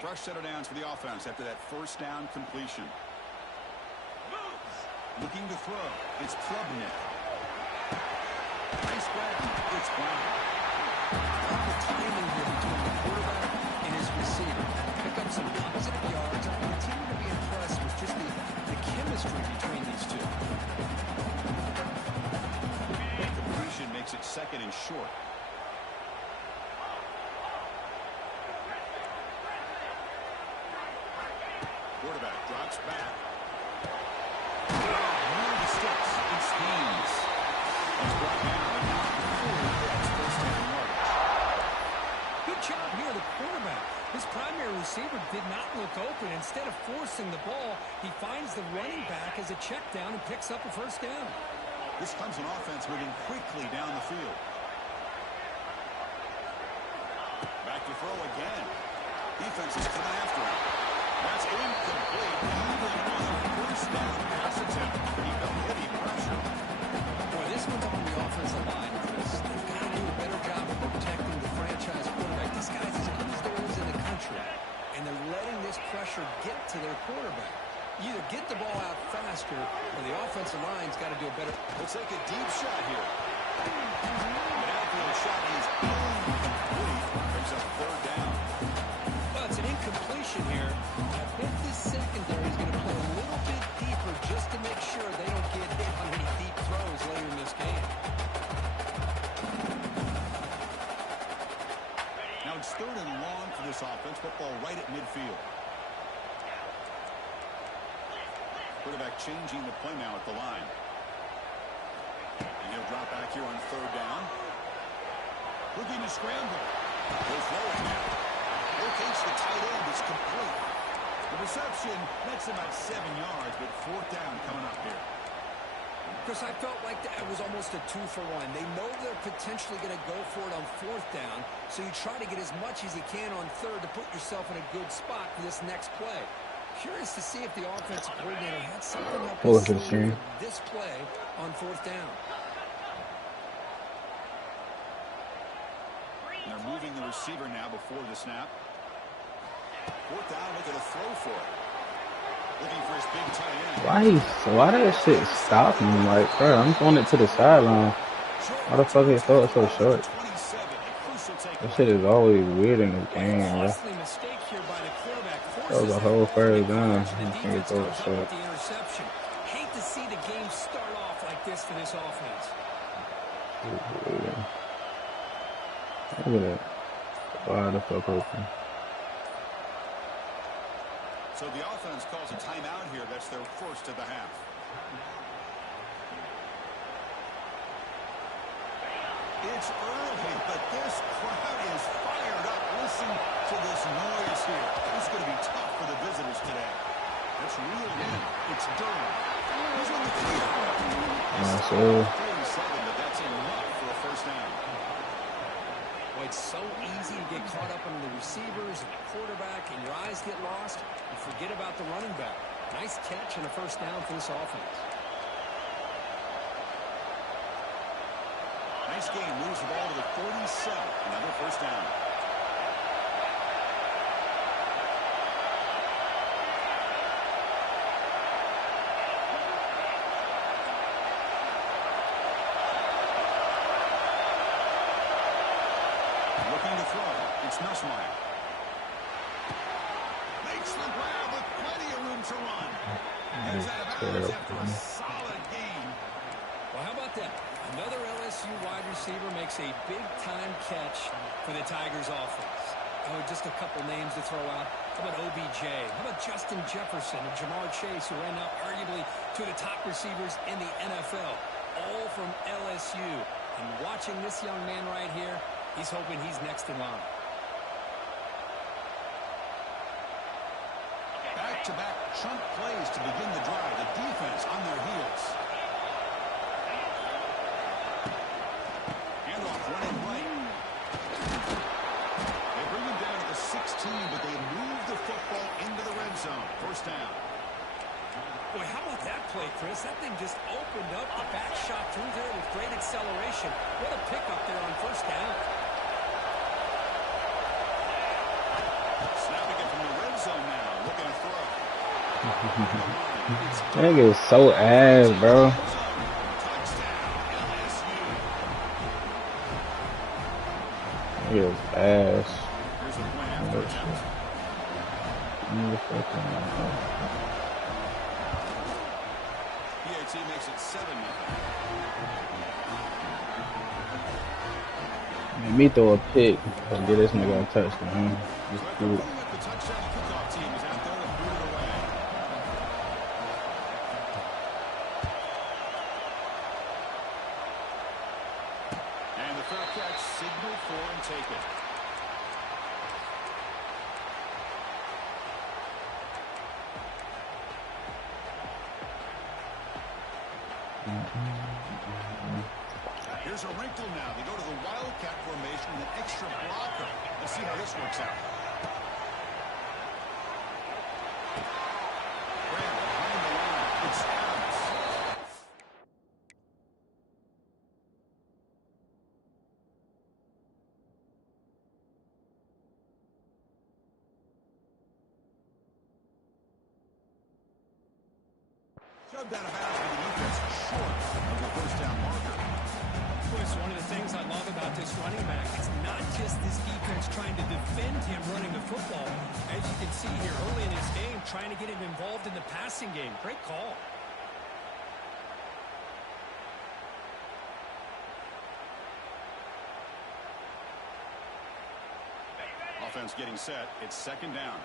Fresh set of downs for the offense after that first down completion. Looking to throw. It's Klubnik. Nice grab. It's Brown. The timing here between the quarterback and his receiver. Pick up some positive yards. I continue to be impressed with just the chemistry between these two. Completion makes it second and short. Quarterback drops back. Near the sticks. It spins. It's brought down. First down yardage. Good job here, the quarterback. His primary receiver did not look open. Instead of forcing the ball, he finds the running back as a check down and picks up a first down. This comes an offense moving quickly down the field. Back to throw again. Defense is coming after him. That's incomplete. Even on a first down pass attempt. He felt heavy pressure. Boy, this one's on the offensive line, Chris. They've got to do a better job of protecting the franchise quarterback. This guy's as good as there is in the country. And they're letting this pressure get to their quarterback. You either get the ball out faster or the offensive line's got to do a better. Let's take a deep shot here. An outfield shot is incomplete. Brings up third down. Well, it's an incompletion here. I bet this secondary is going to play a little bit deeper just to make sure they don't get hit on any deep throws later in this game. Now it's third and long for this offense. Football right at midfield. Quarterback changing the play now at the line. And he'll drop back here on third down. Looking to scramble. He'll throw it now. Locates the tight end. It's complete. The reception, that's about 7 yards, but fourth down coming up here. Chris, I felt like that was almost a 2-for-1. They know they're potentially going to go for it on fourth down, so you try to get as much as you can on third to put yourself in a good spot for this next play. Curious to see if the offensive coordinator had something up his sleeve for this play on fourth down. And they're moving the receiver now before the snap. Fourth down, look at a throw for it. Looking for his big tight end. Why did that shit stop him? Like, bro, I'm throwing it to the sideline. Why the fuck is it so short? That shit is always weird in the game, bro. That was a whole first down. Hate to see the game start off like this for this offense. Look at that. Why the fuck open? So the offense calls a timeout here. That's their first of the half. It's early, but this crowd is fired up. Listen to this noise here. It's going to be tough for the visitors today. That's real wind. It's Durham. He's on the field. Nice, sir. 47, but that's enough for a first down. Well, it's so easy to get caught up on the receivers and the quarterback, and your eyes get lost. You forget about the running back. Nice catch and a first down for this offense. Nice game. Moves the ball to the 47. Another first down. Looking to throw. It's Nussmeier. Makes the grab with plenty of room to run. Heads out of bounds after a solid game. Well, how about that? Another LSU wide receiver makes a big-time catch for the Tigers offense. Oh, just a couple names to throw out. How about OBJ? How about Justin Jefferson and Jamar Chase, who are now arguably two of the top receivers in the NFL, all from LSU. And watching this young man right here, he's hoping he's next in line. Back-to-back chunk plays to begin the drive. The defense on their heels. Handoff running right. They bring him down to the 16, but they move the football into the red zone. First down. Boy, how about that play, Chris? That thing just opened up the back shot through there with great acceleration. What a pickup there on first down. Snapping it from the That nigga is so ass, bro. Nigga is ass. PAT makes it 7-0. Made me throw a pick and get this nigga a touchdown. Just do it. The touchdown kickoff team is out there to boot it away. And the fair catch signal for and take it. Here's a wrinkle now. They go to the Wildcat formation with an extra blocker. Let's see how this works out. Graham behind the line. It's Adams. Shoved out of bounds with the defense short of the first down marker. It's one of the things I love about this running back. It's not just this defense trying to defend him running the football. As you can see here early in his game, trying to get him involved in the passing game. Great call. Offense getting set. It's second down.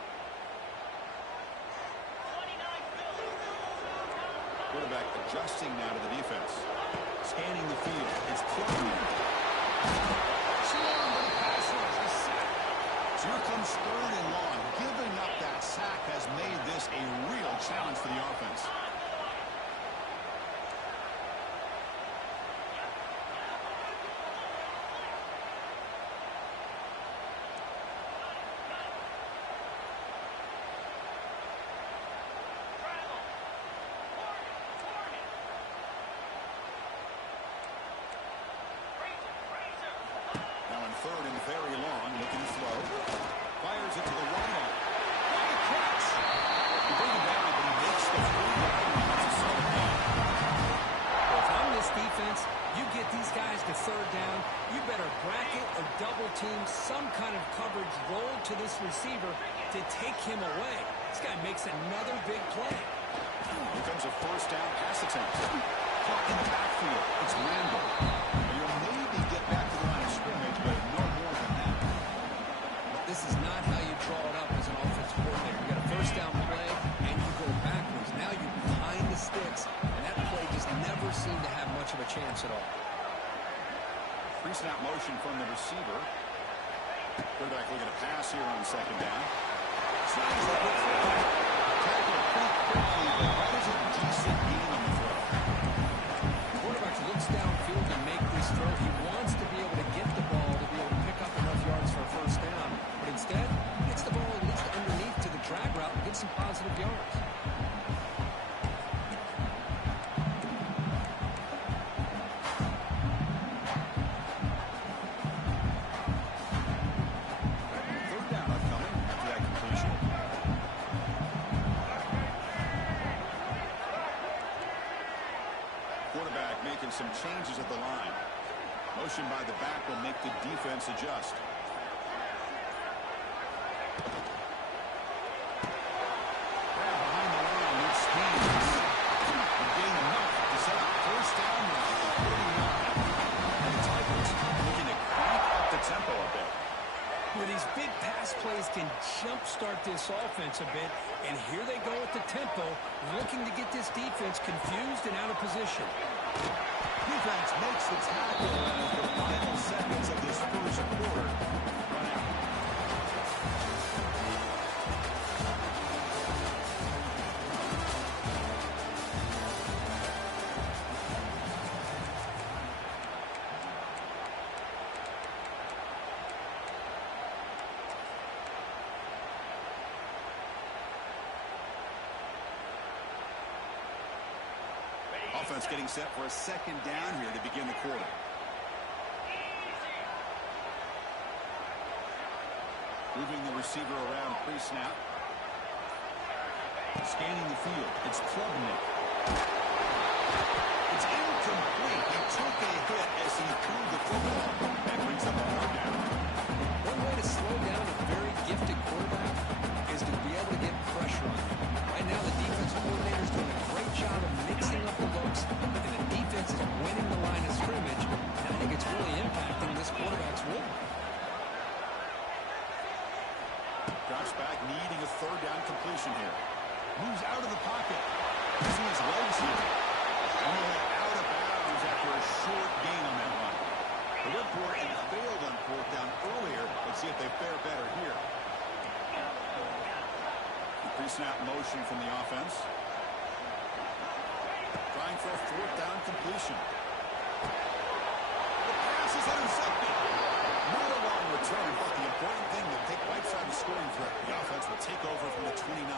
Quarterback adjusting now to the defense. Scanning the field. It's Tillman. So here comes third and long. Giving up that sack has made this a real challenge for the offense. Third and very long, looking to throw. Fires it to the right arm. What a catch! You bring him down, but he makes the 3-yard line. That's a solid game. Well, if I'm this defense, you get these guys to third down, you better bracket or double team some kind of coverage roll to this receiver to take him away. This guy makes another big play. Here comes a first down pass attempt. Caught in the backfield. It's Randall. You'll maybe get back to the line of scrimmage, but no more than that. This is not how you draw it up as an offensive coordinator. You got a first down play, and you go backwards. Now you're behind the sticks, and that play just never seemed to have much of a chance at all. Pre-snap motion from the receiver. Quarterback looking to pass here on second down. Snags the quick throw. Tackled pretty quickly, but that is a decent gain on the throw. The quarterback looks downfield to make this throw. He wants to be able to get the ball to be able to pick up enough yards for a first down. But instead, he gets the ball at least underneath to the drag route and gets some positive yards. Third down upcoming after that completion. Quarterback making some changes at the line. Motion by the back will make the defense adjust. Grab behind the line with speed. They gain enough to set up first down now at the 39. And the Tigers looking to crank up the tempo a bit. Where these big pass plays can jumpstart this offense a bit, and here they go at the tempo, looking to get this defense confused and out of position. Defense makes the tackle as the final seconds of this first quarter run out. Offense getting set for a second down here to begin the quarter. Moving the receiver around pre-snap. Scanning the field. It's Klubnik. It's incomplete. He took a hit as he threw the football. That brings up a third down. One way to slow down a very gifted quarterback is to be able to get pressure on him. Right now, the defensive coordinator is doing a great job of mixing up the looks, and the defense is winning the line of scrimmage. And I think it's really impacting this quarterback's rhythm. Drops back, needing a third down completion here. Moves out of the pocket. Using his legs here. And he went out of bounds after a short gain on that one. The report and failed on fourth down earlier. Let's see if they fare better here. Pre-snap motion from the offense. Trying for a fourth down completion. The pass is intercepted. Not a long return, but the important thing to take right side of the scoring threat. The offense will take over from the 29.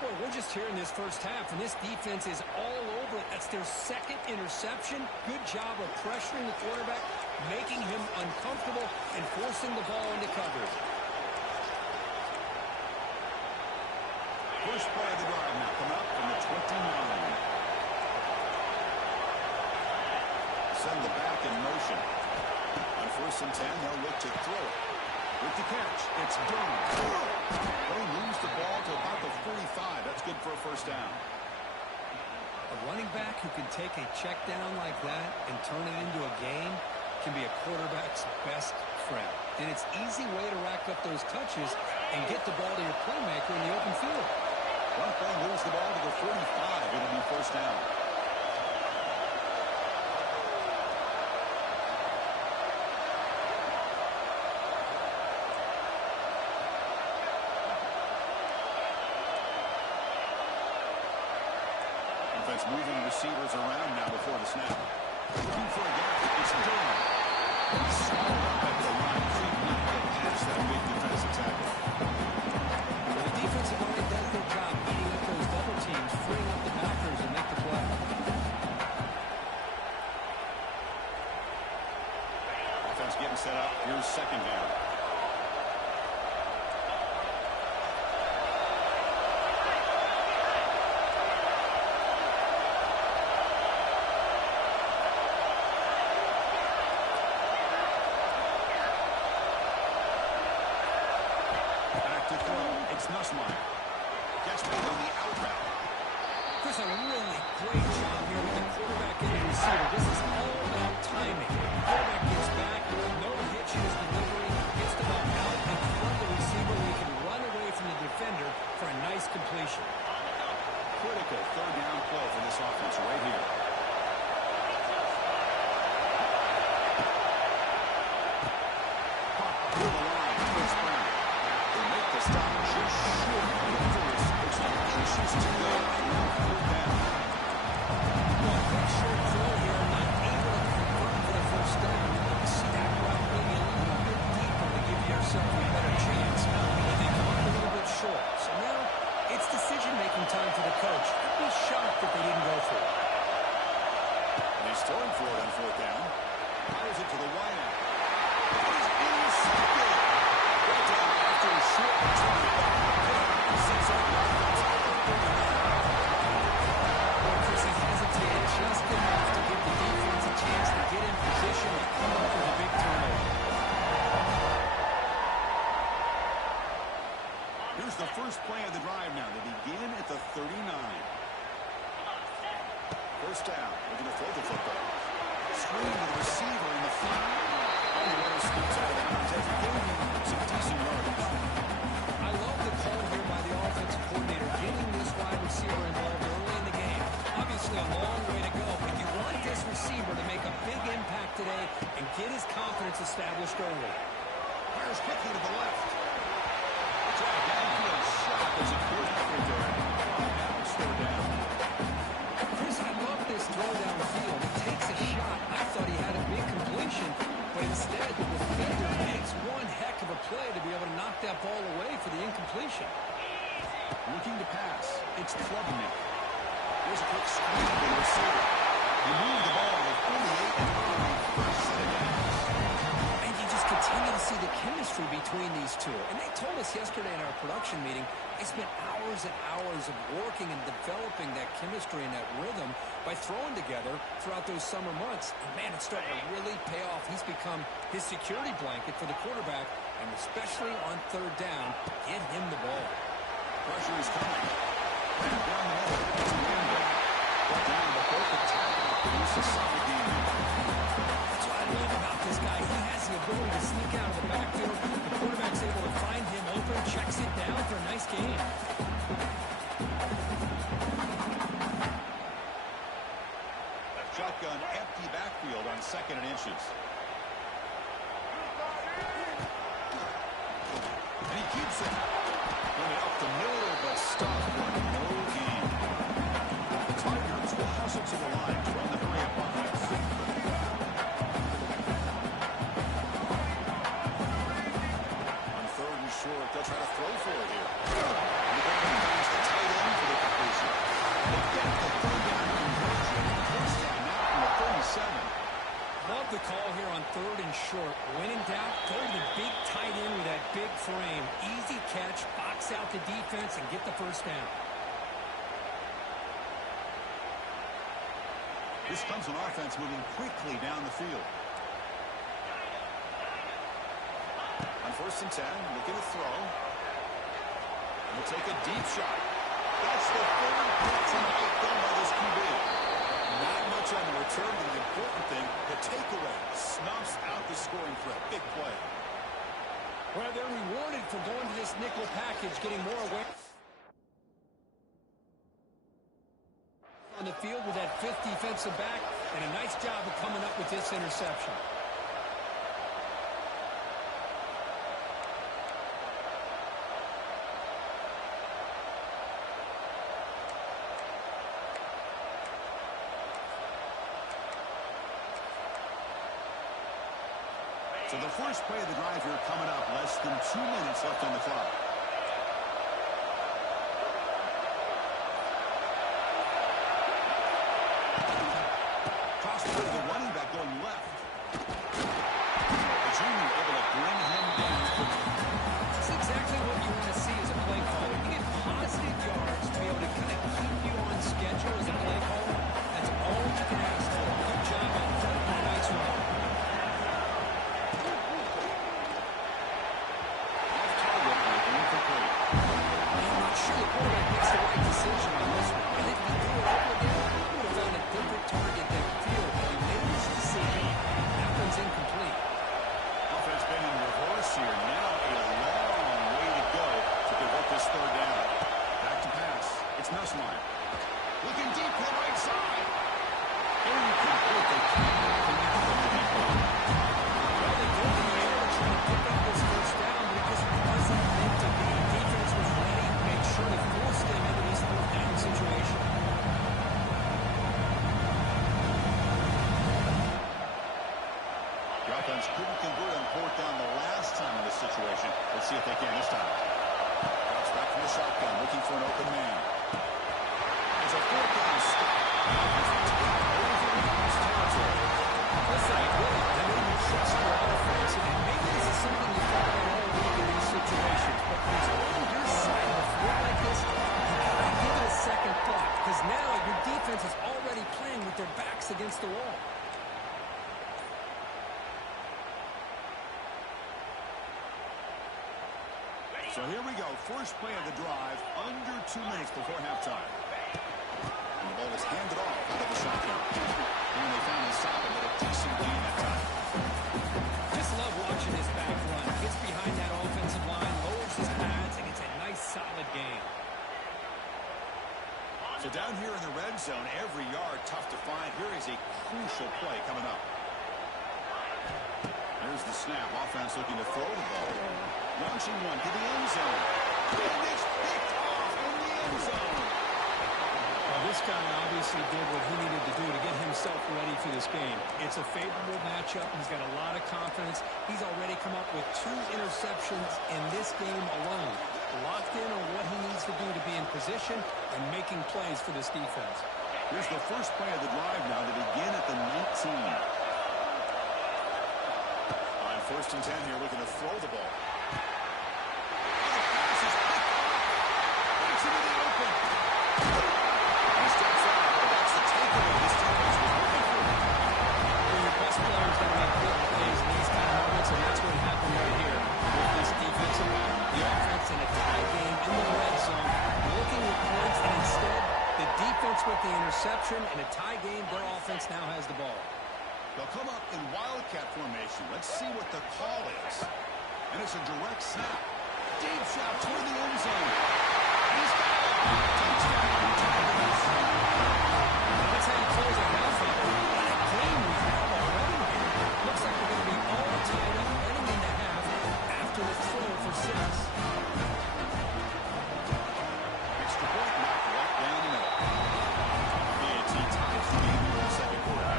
Well, we're just here in this first half, and this defense is all over it. That's their second interception. Good job of pressuring the quarterback, making him uncomfortable, and forcing the ball into coverage. First play of the drive now coming up from the 29. Send the back in motion. On 1st and 10, they'll look to throw it. With the catch, it's done. They moves the ball to about the 45. That's good for a first down. A running back who can take a check down like that and turn it into a gain can be a quarterback's best friend. And it's an easy way to rack up those touches and get the ball to your playmaker in the open field. One play moves the ball to the 45. It'll be first down. Defense moving receivers around now before the snap. Looking for a gap. It's Durham. Stalled up at the line. Could not get past that big defensive tackle. Well, the defensive line does their job beating up those double teams, freeing up the backers and make the play. Offense getting set up. Here's second down. Gets made on the out route. Chris, a really great job here with the quarterback and the receiver. This is all about timing. The quarterback gets back, no hitch in his delivery, gets the ball out in front of the receiver where he can run away from the defender for a nice completion. Critical third down play for this offense right here. Pop to the line. Chris Brown. They make the stop just short of the first. It's like inches to go. Third down. Well, quick short throw here, not able to convert for the first down. Stack route maybe a little bit deeper to give yourself a better chance. But they come up a little bit short. So now it's decision-making time for the coach. I'd be shocked if they didn't go for it. And he's throwing for it on fourth down. Fires it to the wide out. That is intercepted. Right down after a short return. Sets up the offense at the 39. Well, Chris, he hesitated just enough to give the defense a chance to get in position and come up with a big turnover. Here's the first play of the drive now. They begin at the 39. First down. Looking to throw the football. Screen to the receiver in the flat. And the runner scoots out of bounds after giving him some decent yardage. I love the call here by the offensive coordinator, getting this wide receiver involved early in the game. Obviously a long way to go, but you want this receiver to make a big impact today and get his confidence established early. Fires quickly to the left. It's a downfield shot as it goes right there. Now it's third down. Chris, I love this throw downfield. He takes a shot. I thought he had a big completion, but instead the defender makes one heck of a play to be able to knock that ball away for the incompletion. Looking to pass. It's Klubnik. Here's a quick screen to the receiver. He moved the ball to the 48 and early first set of downs. And you just could continue to see the chemistry between these two. And they told us yesterday in our production meeting, they spent hours and hours of working and developing that chemistry and that rhythm by throwing together throughout those summer months. And, man, it's starting to really pay off. He's become his security blanket for the quarterback, and especially on third down, get him the ball. Pressure is coming. And down the middle, it's Randall. Brought down the perfect tackle. Produce a solid game. That's what I love about this guy. He has the ability to sneak out of the backfield. The quarterback's able to find him open, checks it down for a nice gain. Shotgun, empty backfield on 2nd and inches. And he keeps it. Going up the middle, but stopped on no gain. The Tigers will hustle to the line to run the hurry-up offense. On 3rd and short, they'll try to throw for it here. And the Tigers finds the tight end for the completion. They get the third down conversion. Touchdown now from the 37. Love the call here on 3rd and short. When in doubt, go to the big tight end with that big frame. Easy catch, box out the defense, and get the first down. This comes on offense moving quickly down the field. On 1st and 10, looking to throw. And we'll take a deep shot. That's the 3rd pick tonight done by this QB. Not much on the return, but the important thing, the takeaway snuffs out the scoring threat. Big play. Well, they're rewarded for going to this nickel package, getting more away on the field with that 5th defensive back, and a nice job of coming up with this interception. So the first play of the drive here coming up, less than 2 minutes left on the clock. Cross to the running back going left. The junior able to bring him down. That's exactly what you want to see as a play caller. You get positive yards to be able to kind of keep you on schedule as a play caller. That's all you can ask for. Good job on that. Nice run. Couldn't convert on 4th down the last time in this situation. Let's see if they can this time. Drops back from the shotgun, looking for an open man. There's a 4th down stop. Listen, I really trust your offense, and maybe this is something you thought about all week in these situations, but when it's on your side of the field like this, you gotta give it a second thought, because now your defense is already playing with their backs against the wall. So here we go. First play of the drive, under 2 minutes before halftime. And the ball is handed off out of the shotgun. And they finally stop it with a decent gain that time. Just love watching his back run. Gets behind that offensive line, lowers his pads, and gets a nice solid gain. So down here in the red zone, every yard tough to find. Here is a crucial play coming up. There's the snap. Offense looking to throw the ball. Launching one to the end zone. And it's picked off in the end zone. Well, this guy obviously did what he needed to do to get himself ready for this game. It's a favorable matchup. He's got a lot of confidence. He's already come up with 2 interceptions in this game alone. Locked in on what he needs to do to be in position and making plays for this defense. Here's the first play of the drive now to begin at the 19. On First and 10 here, looking to throw the ball. Oh, the pass is picked off. Gets into the open. And steps out, but that's the takeaway this defense was looking for. Your best players got to make big plays in these kind of moments, and that's what happened right here with this defensive line. The offense in a tie game in the red zone, looking at points, and instead the defense with the interception. In a tie game, their offense now has the ball. They'll come up in wildcat formation. Let's see what the call is. And it's a direct snap. Deep shot toward the end zone. He's got it. Touchdown, Tigers. That's how you close a half up. What a game we have already here. Looks like we're going to be all tied up heading into half after the throw for 6. Extra point knocked right down the middle. BAT ties the game in the second quarter.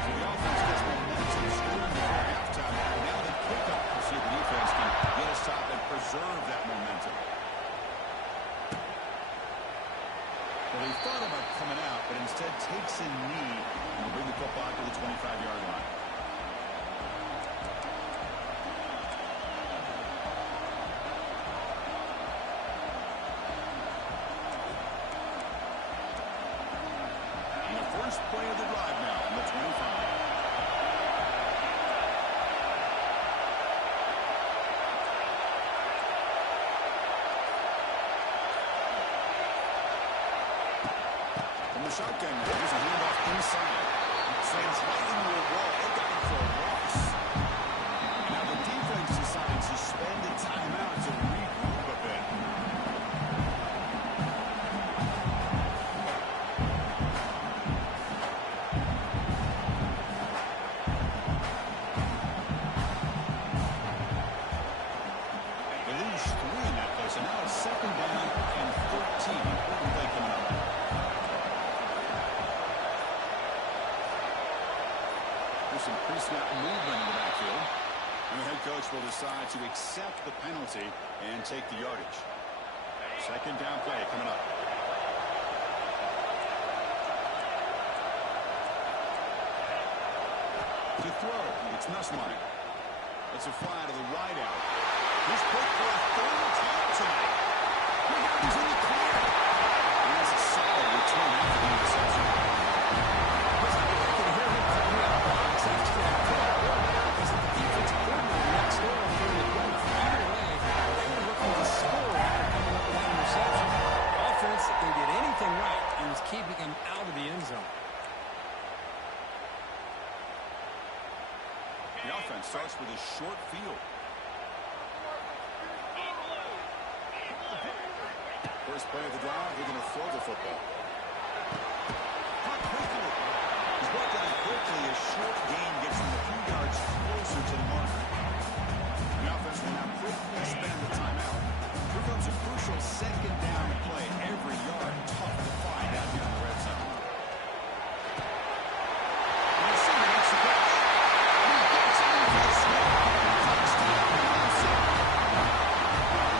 So the offense gets momentum scoring before halftime. Now the pickup to see if the defense can get a stop and preserve that momentum. Well, he thought about coming out, but instead takes a knee and will bring the football to the 25-yard line. And the first play of the drive now on the 25. Shotgun. There's a handoff inside. Slams right into a wall. They got it for a loss. Now the defense decides to spend a timeout to regroup a bit. They lose 3 in that play, so now it's second down and 13. Important play coming up. Some pre-snap movement in the backfield. And the head coach will decide to accept the penalty and take the yardage. Second down play coming up. To throw, it's Nussline. It's a fly to the wide out. He's put for a third time tonight. He's in the clear. And that's a solid return after the interception. Keeping him out of the end zone. The offense starts with a short field. First play of the drive, they're going to throw the football. Caught quickly. He's brought down quickly. A short gain gets him a few yards closer to the mark. The offense will now quickly spend the timeout. Here comes a crucial second down play. Every yard tough to find out here in the red zone. And you see the next catch. He gets in for the snap. Touchdown, Minnesota.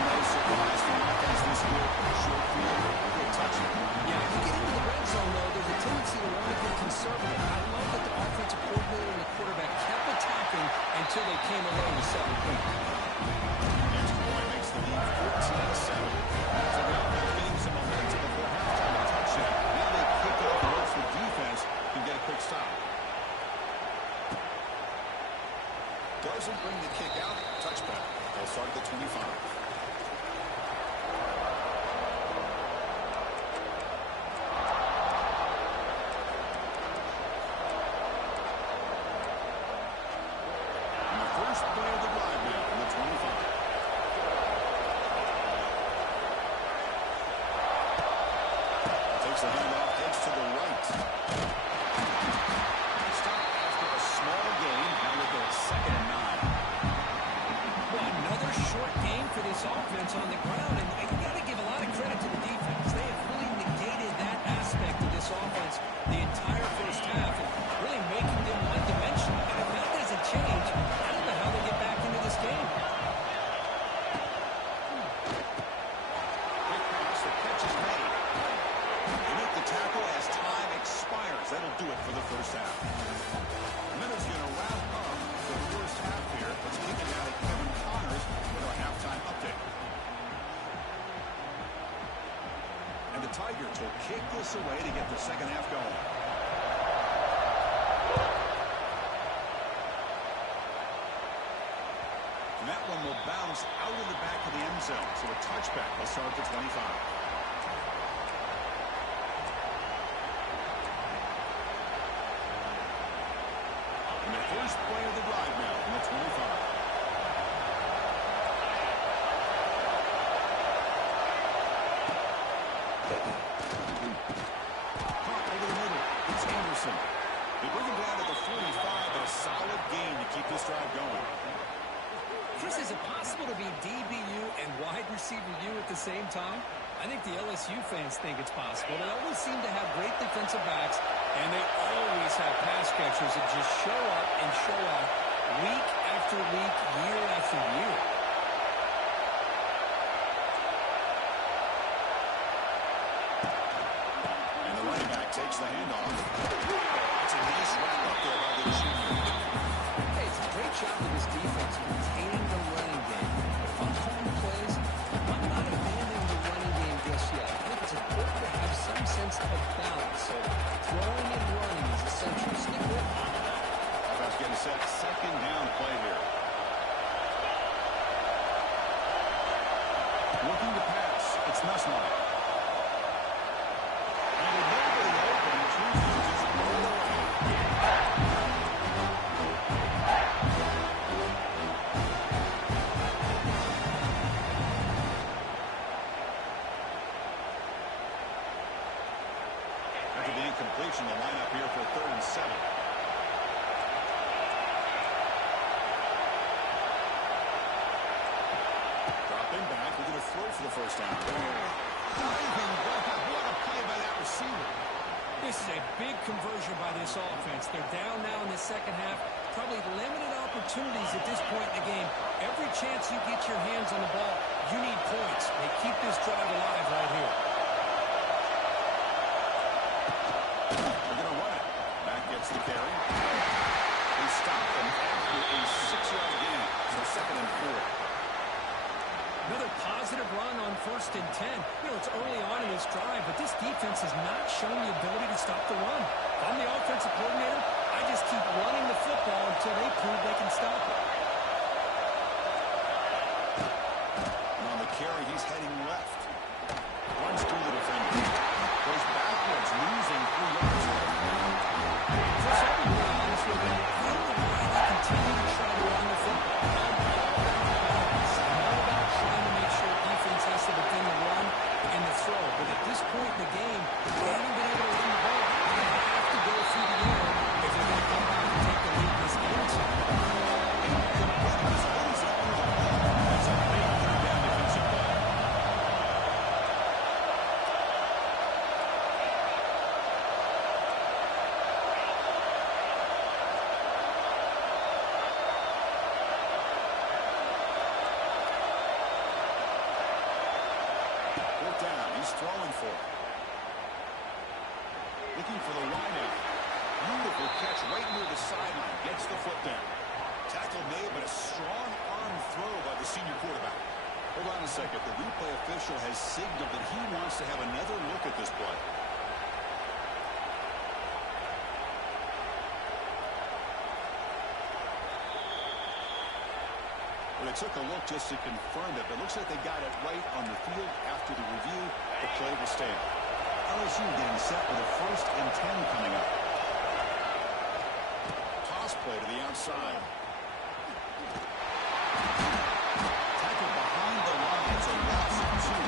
No surprise for the offense this year. Short field, good touchdown. Yeah, if you get into the red zone, though, there's a tendency to want to get conservative. I love that the offensive coordinator and the quarterback kept attacking until they came away with 7 points. Extra point makes the lead 14-7. So the offense getting some momentum before halftime with a touchdown. Now they kick off and hopes the defense can get a quick stop. Doesn't bring the kick out. Touchback. They'll start at the 25. First play of the drive now on the 25. Takes the handoff, takes to the right. Stop after a small gain. Now we'll go 2nd and 9. Well, another short game for this offense on the ground, and you got to give a lot of credit to the defense. They have really negated that aspect of this offense the entire first half, and really making them one-dimensional. And if that doesn't change, I don't know how they get back into this game. Quick pass, the catch is made. They make the kick this away to get the second half going. And that one will bounce out of the back of the end zone. So a touchback will start at the 25. And the first play of the drive now from the 25. Caught over the middle. It's Anderson. They bring him down to the 45, but a solid gain to keep this drive going. Chris, is it possible to be DBU and wide receiver U at the same time? I think the LSU fans think it's possible. They always seem to have great defensive backs, and they always have pass catchers that just show up and show out week after week, year after year. And the running back takes the handoff. It's a nice wrap up there by the junior. Hey, it's a great job of this defense containing the running game. If I'm calling plays, I'm not abandoning the running game just yet. I think it's important to have some sense of balance. So throwing and running is essential. Stick with it. Offense getting set. Second down play here. Looking to pass. It's Nussmeyer. And with nobody open, he chooses to just roll away. After the incompletion, the lineup here for 3rd and 7. Dropping back, we're going to throw for the first down. Diving back, what a play by that receiver. This is a big conversion by this offense. They're down now in the second half. Probably limited opportunities at this point in the game. Every chance you get your hands on the ball, you need points. They keep this drive alive right here. They're going to run it. Back gets the carry. They stop them after a 6-yard gain. So 2nd and 4. Another positive run on 1st and 10. You know, it's early on in this drive, but this defense has not shown the ability to stop the run. If I'm the offensive coordinator, I just keep running the football until they prove they can stop it. And on the carry, he's heading left. Runs through the defender. Goes backwards, losing 3 yards. For some, to be honest with you, I don't know why they continue to try to run the football. It's all about trying to make sure defense has to defend the run and the throw. But at this point in the game, they haven't been able to run the ball. They have to go through the air if they're going to come back and take the lead in this game. So, That's a big third down defensive play. Fourth down, he's throwing for it. Looking for the wideout. Beautiful catch right near the sideline. Gets the foot down. Tackle made, but a strong arm throw by the senior quarterback. Hold on a second. The replay official has signaled that he wants to have another look at this play. Well, they took a look just to confirm it, but it looks like they got it right on the field. After the review, the play will stand. LSU getting set with a 1st and 10 coming up. Toss play to the outside. Tackled behind the line. It's a loss of 2.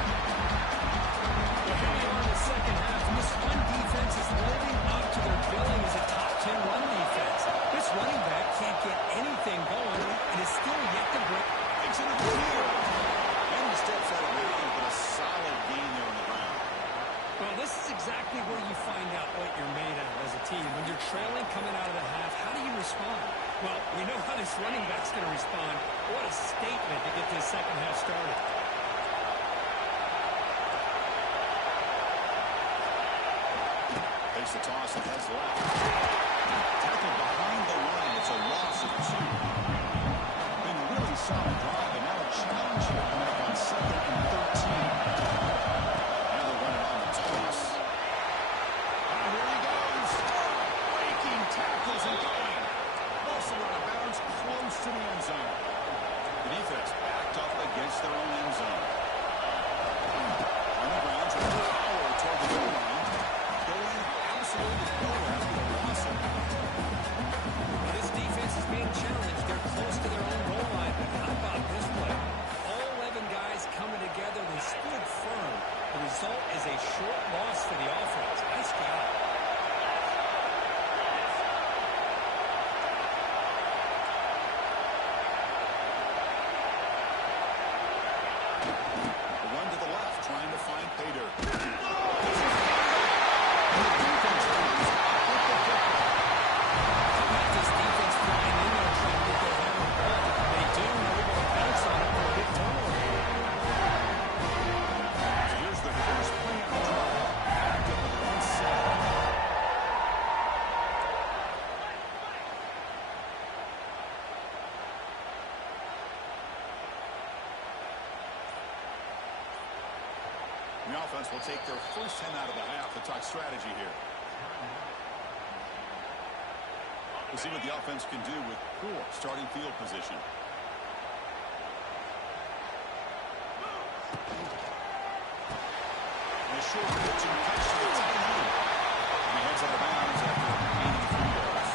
well, here we are in the second half, and this run defense is living up to their billing as a top 10 run defense. This running back can't get anything going and is still yet to break. Takes it into the field. And he steps out of bounds, but a solid gain there on the ground. Well, this is exactly where you find out what you're made of as a team. When you're trailing coming out of the half, how do you respond? Well, we know how this running back's going to respond. What a statement to get this second half started. Takes the toss and heads left. Tackled behind the line. It's a loss of 2. Been a really solid drive, and now a challenge here coming up on 2nd and 13. Now they're running on the toss. The offense will take their first 10 out of the half to talk strategy here. We'll see what the offense can do with poor starting field position. And a short pitch and catch to the tight end. And he heads out of bounds after gaining 3 yards.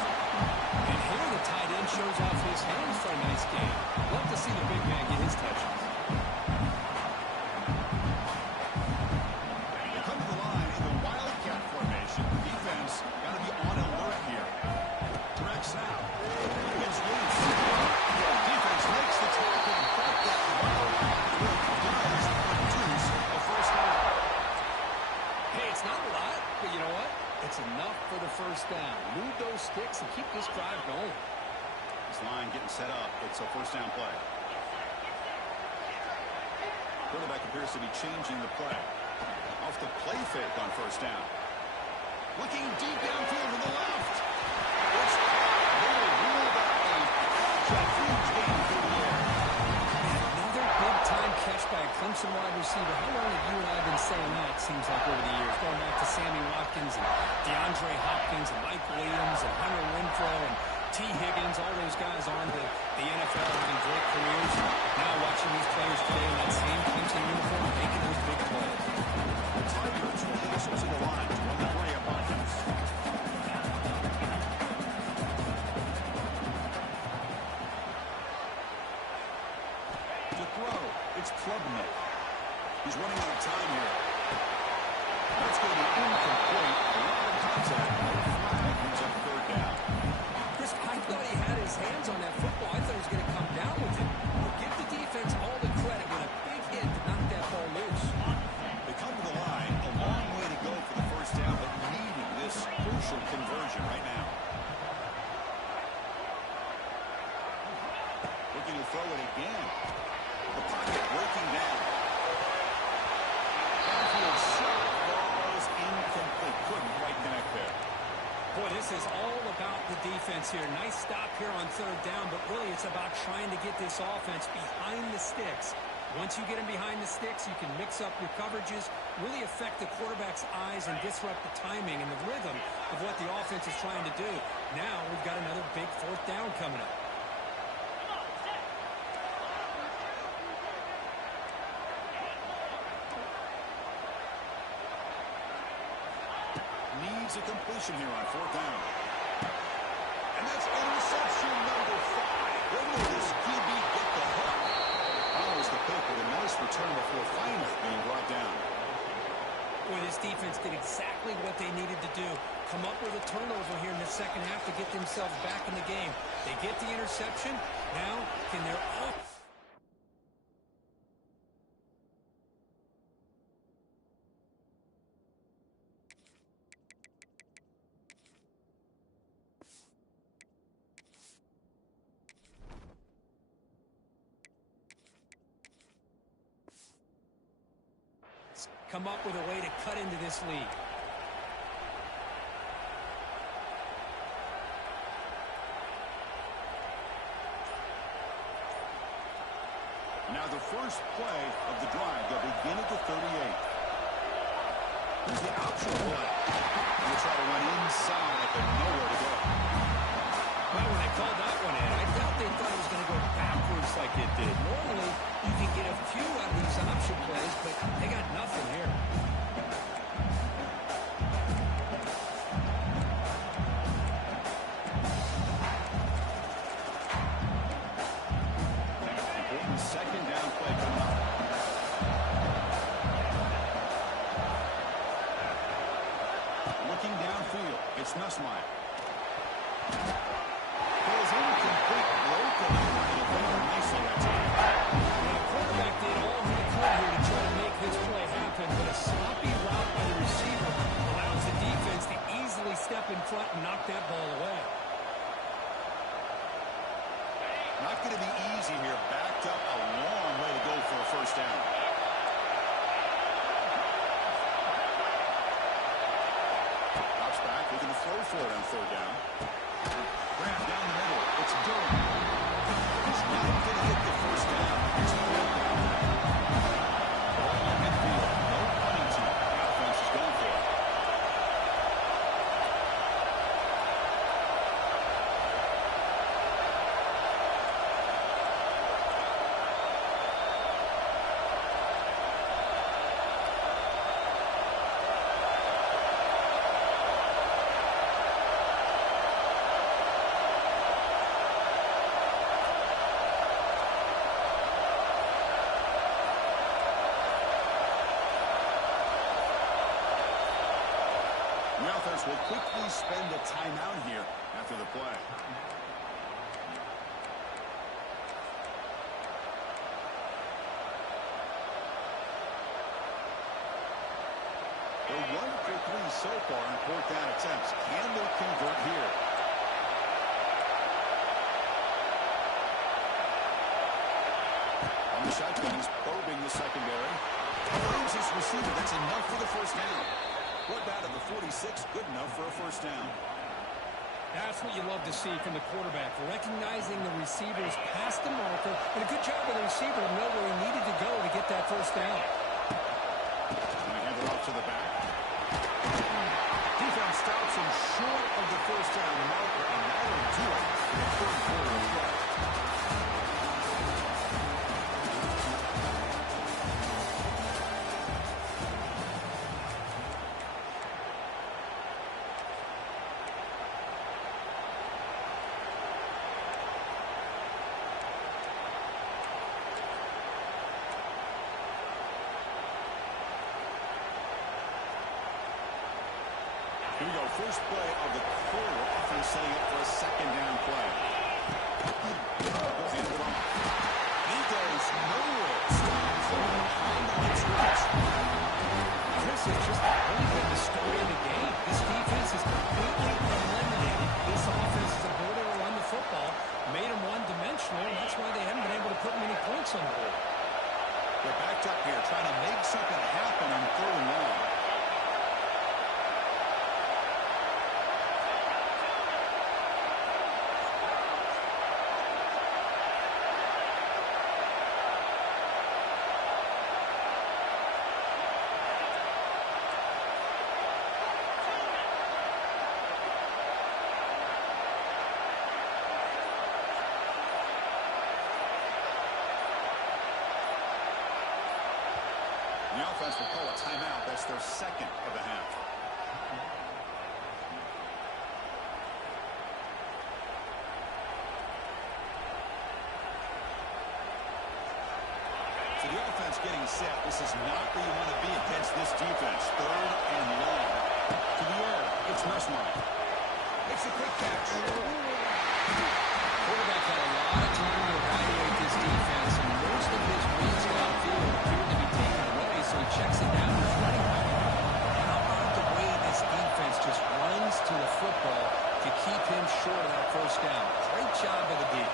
And here the tight end shows off his hands for a nice game. Love to see the big man get his touches. They come to the line in the wildcat formation. Defense got to be on alert here. Directs out. He gets loose. Defense makes the tackle, but that wildcat work does produce a first down. Hey, it's not a lot, but you know what? It's enough for the first down. Move those sticks and keep this drive going. This line getting set up. It's a first down play. Quarterback appears to be changing the play. Off the play fake on first down. Looking deep downfield to the left. It's they will rule that a huge gain through the air. Another big-time catch by a Clemson wide receiver. How long have you and I been saying that, it seems like, over the years? Going back to Sammy Watkins and DeAndre Hopkins and Mike Williams and Hunter Renfrow and T. Higgins, all those guys on to the NFL having great careers. Now watching these players today in that same Clemson uniform making those big plays. The Tigers will whistle to the line to run the play up offense. To throw, it's Klubnik. He's running out of time here. That's going to be incomplete. A lot of contact. Flag brings up third down. Chris, I thought he had his hands on that football. I thought he was going to come down with it. But give the defense all the credit with a big hit to knock that ball loose. They come to the line. A long way to go for the first down, but needing this crucial conversion right now. Looking to throw it again. The pocket breaking down. Downfield shot was incomplete. Couldn't quite connect there. Boy, this is all about the defense here. Nice stop here on third down, but really it's about trying to get this offense behind the sticks. Once you get them behind the sticks, you can mix up your coverages, really affect the quarterback's eyes and disrupt the timing and the rhythm of what the offense is trying to do. Now we've got another big fourth down coming up. Needs a completion here on fourth down. And that's interception number 5. When will this QB get the hook? Follows the pick with a nice return before finally being brought down. Boy, this defense did exactly what they needed to do. Come up with a turnover here in the second half to get themselves back in the game. They get the interception. Now, can their offense... come up with a way to cut into this lead. Now the first play of the drive. They'll begin at the 38. Here's the option play. They'll try to run inside, but nowhere to go. Well, when they called that one in, I doubt they thought it was going to go backwards like it did. Normally, you can get a few out of these option plays, but they got nothing here. Important second down play coming up. Looking downfield, it's Nussmeier. Goes incomplete, broken nicely that time. The quarterback did all he could here to try to make this play happen, but a sloppy route by the receiver allows the defense to easily step in front and knock that ball away. Not going to be easy here. Backed up a long way to go for a first down. Drops back, looking to throw for it on offense will quickly spend a timeout here after the play. They're 1 for 3 so far in 4th down attempts. Can they convert here? On the shotgun, he's probing the secondary. Finds his receiver. That's enough for the first down. What about at the 46? Good enough for a first down. That's what you love to see from the quarterback, recognizing the receivers past the marker, and a good job by the receiver to know where he needed to go to get that first down. And they hand it off to the back. Defense stops him short of the first down marker, and that'll do it in the 3rd quarter of play. Here we go, first play of the quarter. Offense setting up for a 2nd down play. Hand it off. He goes nowhere. Stops behind the line scrimmage. This has just really been the story of the game. This defense is completely eliminated. This offense is ability to run the football, made them one-dimensional, and that's why they haven't been able to put many points on the board. They're backed up here, trying to make something happen on 3rd and long. The offense will call a timeout. That's their 2nd of the half. So the offense getting set. This is not where you want to be against this defense. 3rd and long. To the air. It's Nussmeyer. It's a quick catch. Quarterback had a lot of time to evaluate this defense, and most of his reads downfield appear to be taken away, so he checks it down to his running back. How about the way this defense just runs to the football to keep him short of that first down? Great job of the D.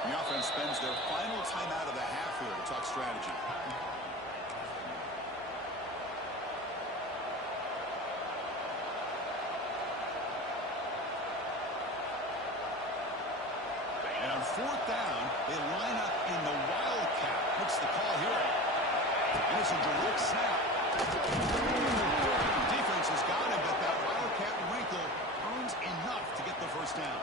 The offense spends their final timeout of the half here to talk strategy. And on 4th down, they line up in the wildcat. What's the call here? And it's a direct snap. Defense has got him, but that wildcat wrinkle earns enough to get the first down.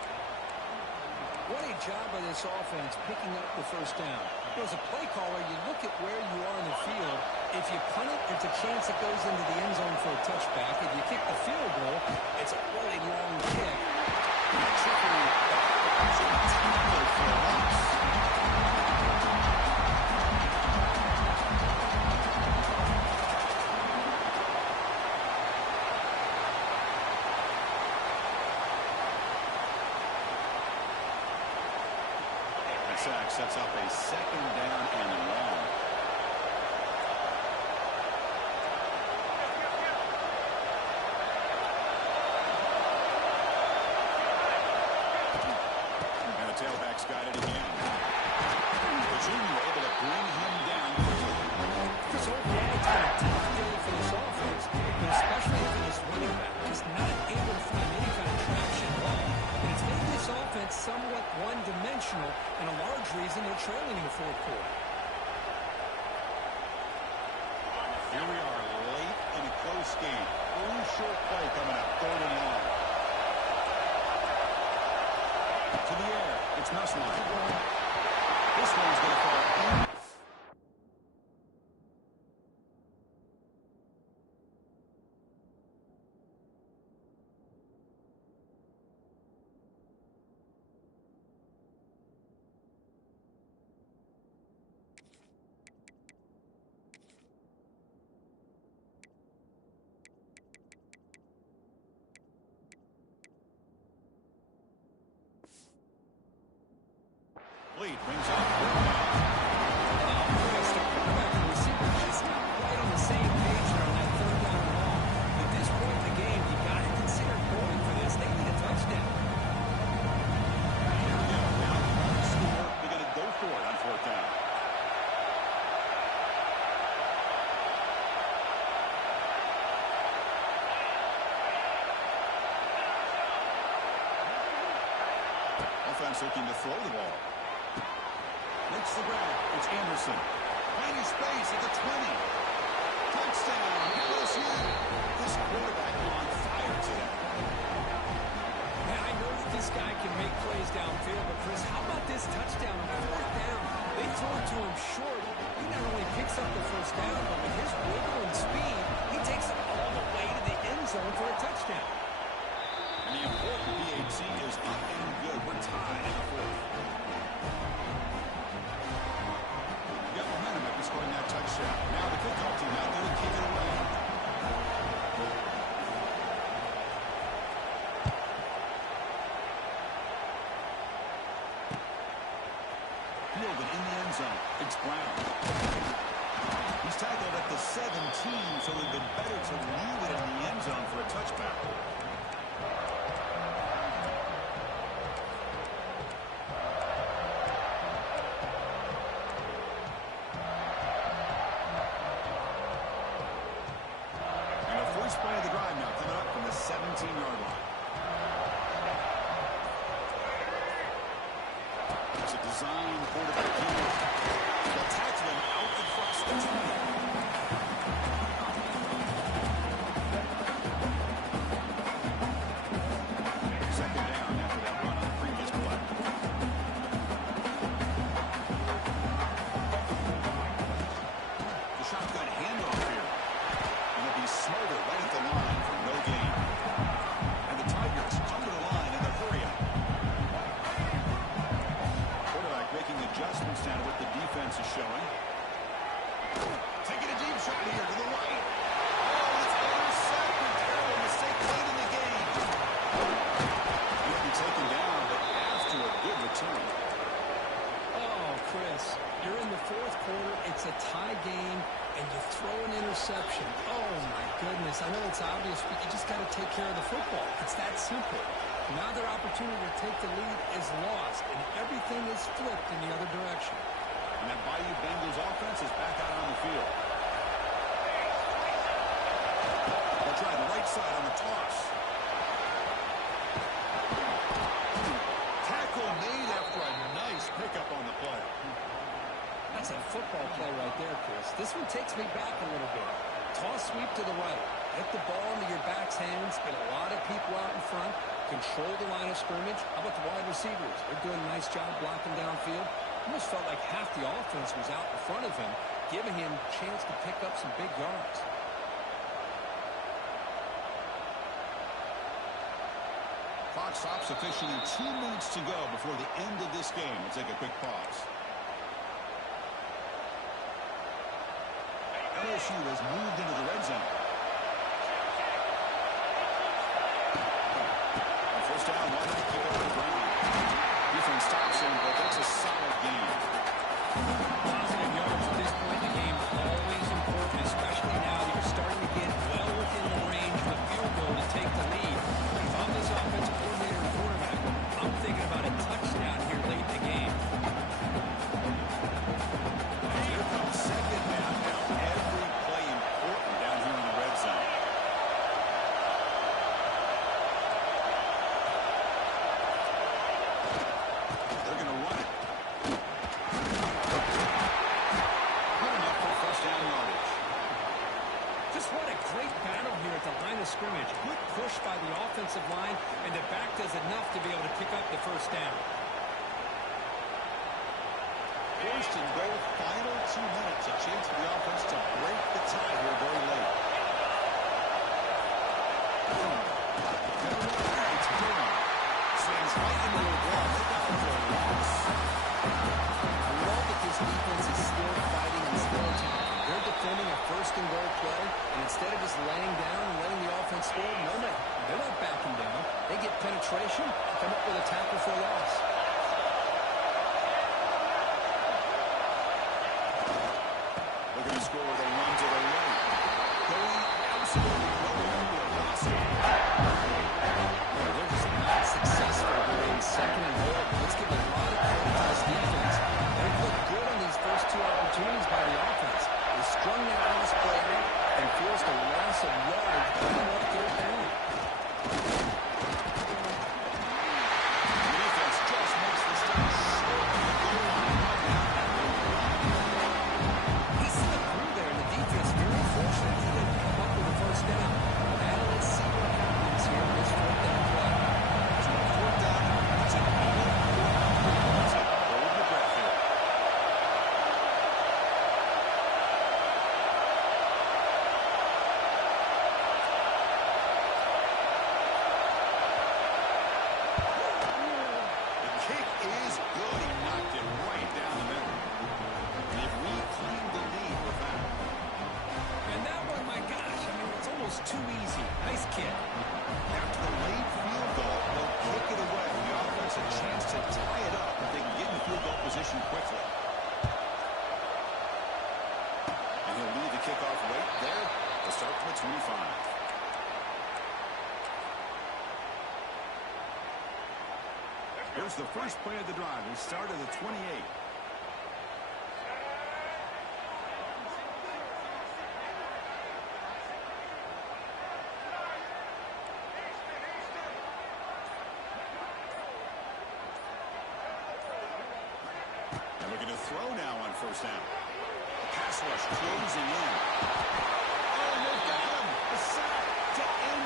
What a job by this offense picking up the first down. As a play caller, you look at where you are in the field. If you punt it, there's a chance it goes into the end zone for a touchback. If you kick the field goal, it's a really long kick. Sack sets up a 2nd down and long. And the tailback's got it again. The junior able to bring him down quickly. Because overall, it's been a tough day for this offense, but especially for this running back. Just not able to find any kind of traction at all. And it's made this offense somewhat one-dimensional, and a large reason they're trailing in the 4th quarter. Here we are, late in a close game. Early short play coming up, 3rd and long. To the air. It's Nussline. This one's going to fall in. Lead brings up third down. Chris, the quarterback and receiver just not quite on the same page there on that third down and long. At this point in the game, you got to consider going for this. They need a touchdown. Here we go. Now the score. They're going to go for it on fourth down. Offense looking to throw the ball. Makes the grab. It's Anderson. Finding space at the 20. Touchdown, LSU. This quarterback on fire today. Man, I know that this guy can make plays downfield, but Chris, how about this touchdown on fourth down? They throw it to him short. He not only picks up the first down, but with his wiggle and speed, he takes it all the way to the end zone for a touchdown. And the important PAT is up and good. We're tied in the fourth. Got momentum after scoring that touchdown. Now the kickoff team out there to kick it away. Fielded in the end zone. It's Brown. He's tackled at the 17, so it would have been better to leave it in the end zone for a touchback. First play of the drive now coming up from the 17-yard line. It's a design quarterback here. They'll tackle him out the crust. The 20. Second down after that run on the previous play. The shotgun handoff here. And they'll be smarter right at the line for no gain. And the Tigers come to the line in the hurry-up. Quarterback making adjustments now to what the defense is showing. Taking a deep shot here to the right. Oh, it's intercepted. Terrible mistake late in the game. He'll be taken down, but after a good return. Oh, Chris, you're in the fourth quarter. It's a tie game, and you throw an interception. Oh, my goodness. I know it's obvious, but you just got to take care of the football. It's that simple. Now their opportunity to take the lead is lost, and everything is flipped in the other direction. And that Bayou Bengals offense is back out on the field. They'll try the right side on the toss. Tackle made after a nice pickup on the play. That's a football play right there, Chris. This one takes me back a little bit. Toss sweep to the right. Get the ball into your back's hands. Get a lot of people out in front. Control the line of scrimmage. How about the wide receivers? They're doing a nice job blocking downfield. Almost felt like half the offense was out in front of him, giving him a chance to pick up some big yards. Clock stops officially 2 minutes to go before the end of this game. We'll take a quick pause. LSU has moved into the red zone. On first down, why not keep it on the ground? Defense stops him, but that's a solid game. Positive yards at this point in the game are always important, especially now that you're starting to get well within the range of the field goal to take the lead. If I'm this offensive coordinator and quarterback, I'm thinking about a touchdown here late in the game. Here comes second down now. Every play important down here in the red zone. They're going to run it. Good enough for first down yardage. Just what a great battle here at the line of scrimmage. Good push by the offensive line, and the back does enough to be able to pick up the first down. first and goal, final 2 minutes. A chance for the offense to break the tie here very late. It's Dillon. Swings right into the wall. They got him for a loss. I love that this defense is still fighting and still attacking. They're defending a first and goal play, and instead of just laying down and letting the offense score, no, they're not backing down. They get penetration, come up with a tackle for a loss. Looking to score with a run to the right. Going absolutely nowhere near possible. They're just not successful here in second and goal. Let's give a lot of credit to this defense. They've looked good on these first two opportunities by the offense. They strung that last play out and forced a loss of yardage coming up third down. The defense just makes the stop short of the goal line. He slipped through there, and the defense very fortunate he didn't come up with a first down. Now let's see what happens here in this fourth down play. So on fourth down, it's an all-important play. Hold your breath here. The kick is good. He knocked it right down the middle. And they've reclaimed the lead with that. And that one, my gosh, I mean, it's almost too easy. Nice kick. After the late field goal, they'll kick it away. The offense a chance to tie it up if they can get in field goal position quickly. And he'll lead the kickoff right there to start from the 25. Here's the first play of the drive. We start at the 28. And looking to throw now on first down. Pass rush closing in. Oh, they've got him. A sack to end